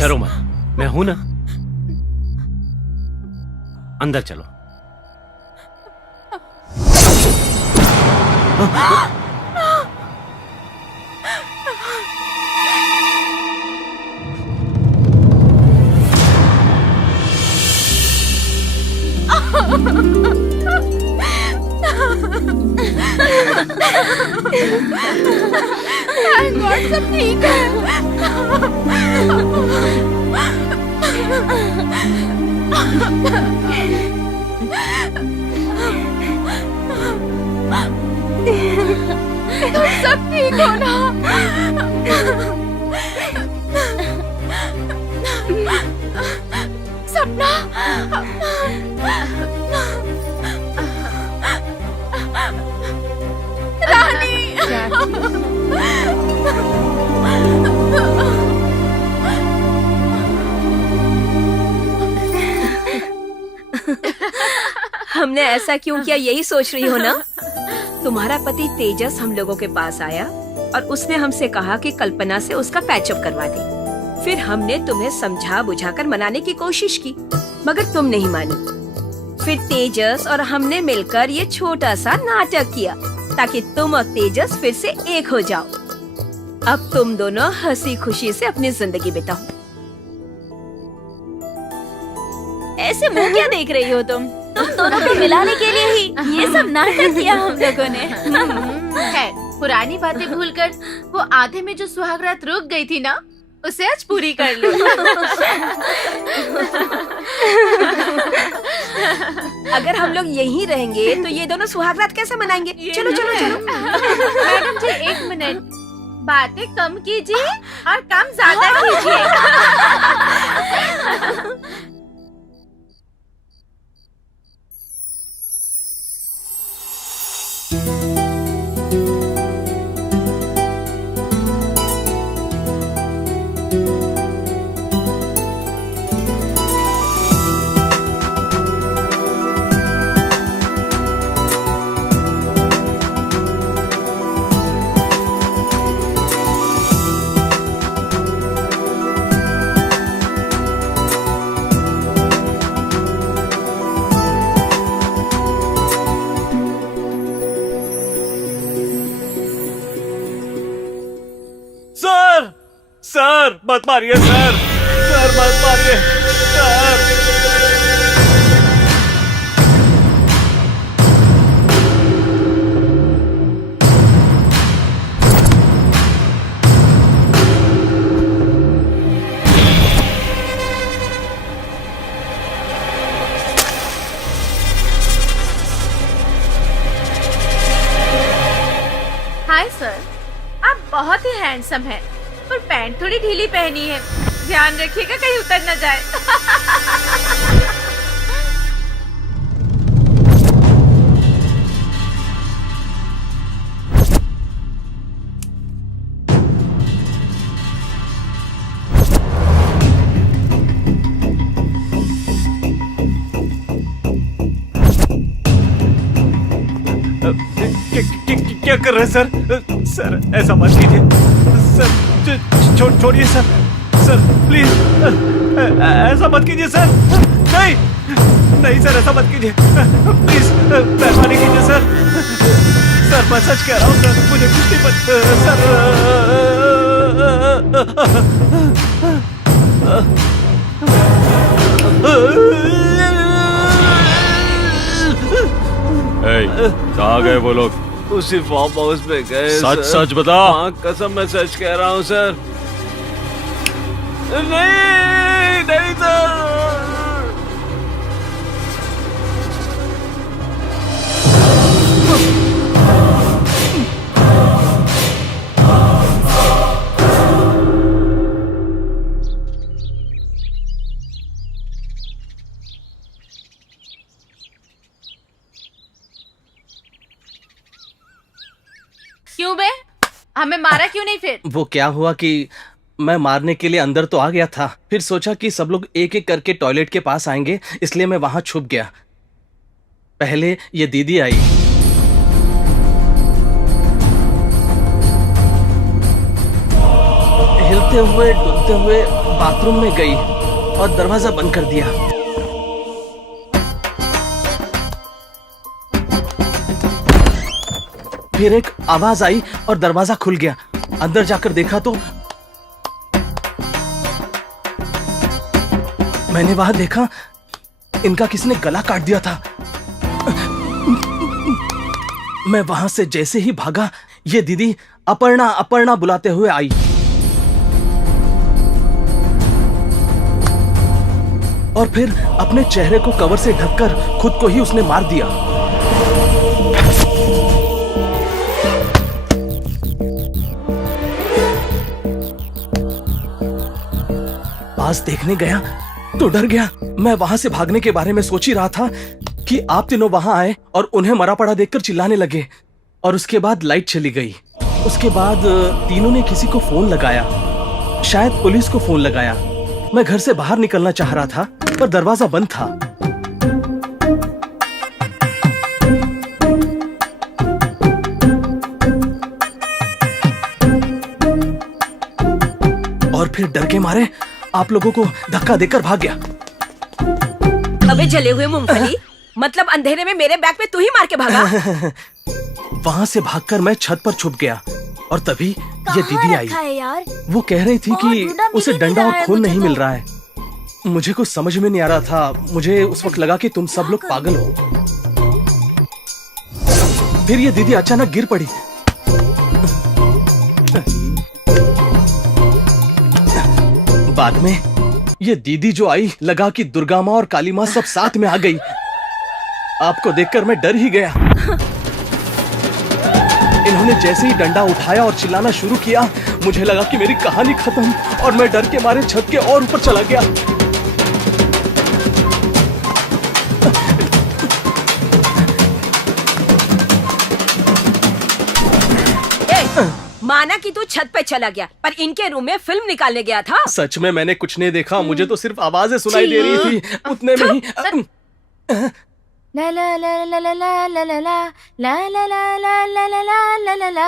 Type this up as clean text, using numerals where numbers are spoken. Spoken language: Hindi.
डरो मत, मैं हूं ना। अंदर चलो। थैंक गॉड सब ठीक है। तुम सब ठीक हो ना? सपना, रानी, हमने ऐसा क्यों किया यही सोच रही हो ना? तुम्हारा पति तेजस हम लोगों के पास आया और उसने हमसे कहा कि कल्पना से उसका पैचअप करवा दे। फिर हमने तुम्हें समझा बुझाकर मनाने की कोशिश की, मगर तुम नहीं मानी। फिर तेजस और हमने मिलकर ये छोटा सा नाटक किया ताकि तुम और तेजस फिर से एक हो जाओ। अब तुम दोनों हंसी खुशी से अपनी जिंदगी बिताओ। ऐसे मुंह क्या देख रही हो तुम दोनों को मिलाने के लिए ही ये सब नाटक किया हम लोगों ने। है, पुरानी बातें भूलकर वो आधे में जो सुहागरात रुक गई थी ना, उसे आज पूरी कर लो। अगर हम लोग यहीं रहेंगे तो ये दोनों सुहागरात कैसे मनाएंगे? चलो चलो चलो। मैडम जी 1 मिनट, बातें कम कीजिए और काम ज्यादा कीजिए। सर मत मारिए सर, सर मत मारिए सर। हाय सर, आप बहुत ही हैंडसम हैं, पर पैंट थोड़ी ढीली पहनी है। ध्यान रखिएगा कहीं उतर न जाए। क्या कर रहे हैं सर? सर ऐसा मत कीजिए सर, छोड़िए सर, सर प्लीज ऐसा मत कीजिए सर। नहीं नहीं सर, ऐसा मत कीजिए प्लीज, मेहरबानी कीजिए सर। सर मैं सच कह रहा हूँ सर, मुझे कुछ नहीं कहाँ गए वो लोग? उसी फार्म हाउस में गए। सच सच बता। हाँ कसम, मैं सच कह रहा हूँ सर। नहीं नहीं सर। क्यों बे? हमें मारा क्यों नहीं फिर? वो क्या हुआ कि मैं मारने के लिए अंदर तो आ गया था, फिर सोचा कि सब लोग एक एक करके टॉयलेट के पास आएंगे, इसलिए मैं वहां छुप गया। पहले ये दीदी आई। हिलते हुए डुलते हुए बाथरूम में गई और दरवाजा बंद कर दिया। फिर एक आवाज आई और दरवाजा खुल गया। अंदर जाकर देखा तो मैंने वहां देखा इनका किसने गला काट दिया था। मैं वहां से जैसे ही भागा, ये दीदी अपर्णा अपर्णा बुलाते हुए आई। और फिर अपने चेहरे को कवर से ढककर खुद को ही उसने मार दिया। पास देखने गया तो डर गया। मैं वहां से भागने के बारे में सोच ही रहा था कि आप तीनों वहां आए और उन्हें मरा पड़ा देखकर चिल्लाने लगे। और उसके बाद लाइट चली गई। उसके बाद तीनों ने किसी को फोन लगाया, शायद पुलिस को फोन लगाया। मैं घर से बाहर निकलना चाह रहा था पर दरवाजा बंद था। और फिर डर के मारे आप लोगों को धक्का देकर भाग गया। अबे जले हुए मूंगफली, मतलब अंधेरे में मेरे बैग पे तू ही मार के भागा? वहां से भागकर मैं छत पर छुप गया और तभी ये दीदी आई। रखा है यार? वो कह रही थी बहुत कि ढूंढा, मिल उसे ही नहीं डंडा रहा और है खून मुझे नहीं तो। मिल रहा है। मुझे कुछ समझ में नहीं आ रहा था। मुझे उस वक्त लगा कि तुम सब लोग पागल हो। फिर ये दीदी अचानक गिर पड़ी। बाद में ये दीदी जो आई, लगा कि दुर्गा माँ और काली माँ सब साथ में आ गई। आपको देखकर मैं डर ही गया। इन्होंने जैसे ही डंडा उठाया और चिल्लाना शुरू किया, मुझे लगा कि मेरी कहानी खत्म और मैं डर के मारे छत के और ऊपर चला गया। माना कि तू छत पे चला गया, पर इनके रूम में फिल्म निकालने गया था। सच में मैंने कुछ नहीं देखा। मुझे तो सिर्फ आवाजें सुनाई दे रही थी। उतने में ही ला ला ला ला ला ला ला ला ला ला ला ला ला ला ला ला ला ला।